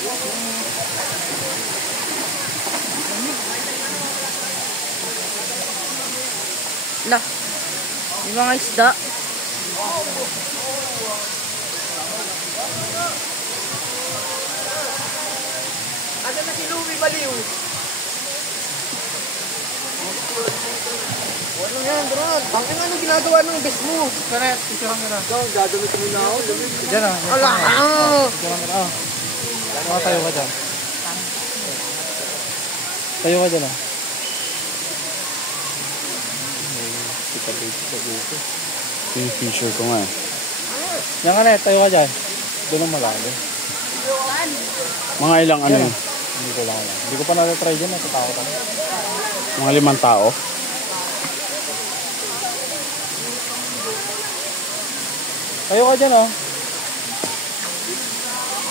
Lah, yung mga isda. Ano na si Louie Baliw? Ano yan, Brad? Bakit ano ginagawa ng best mo? Correct, picture mo na. Ikaw, dadamit mo na ako. Diyan na. Ala! Picture mo na. Tayo ka dyan. Tayo ka dyan ah. Yung t-shirt ko nga eh. Yan ka na, tayo ka dyan. Doon ang malalim. Mga ilang ano yun? Hindi ko lang alam. Hindi ko pa na-try dyan, natatakot ako. Mga 5 tao. Tayo ka dyan ah.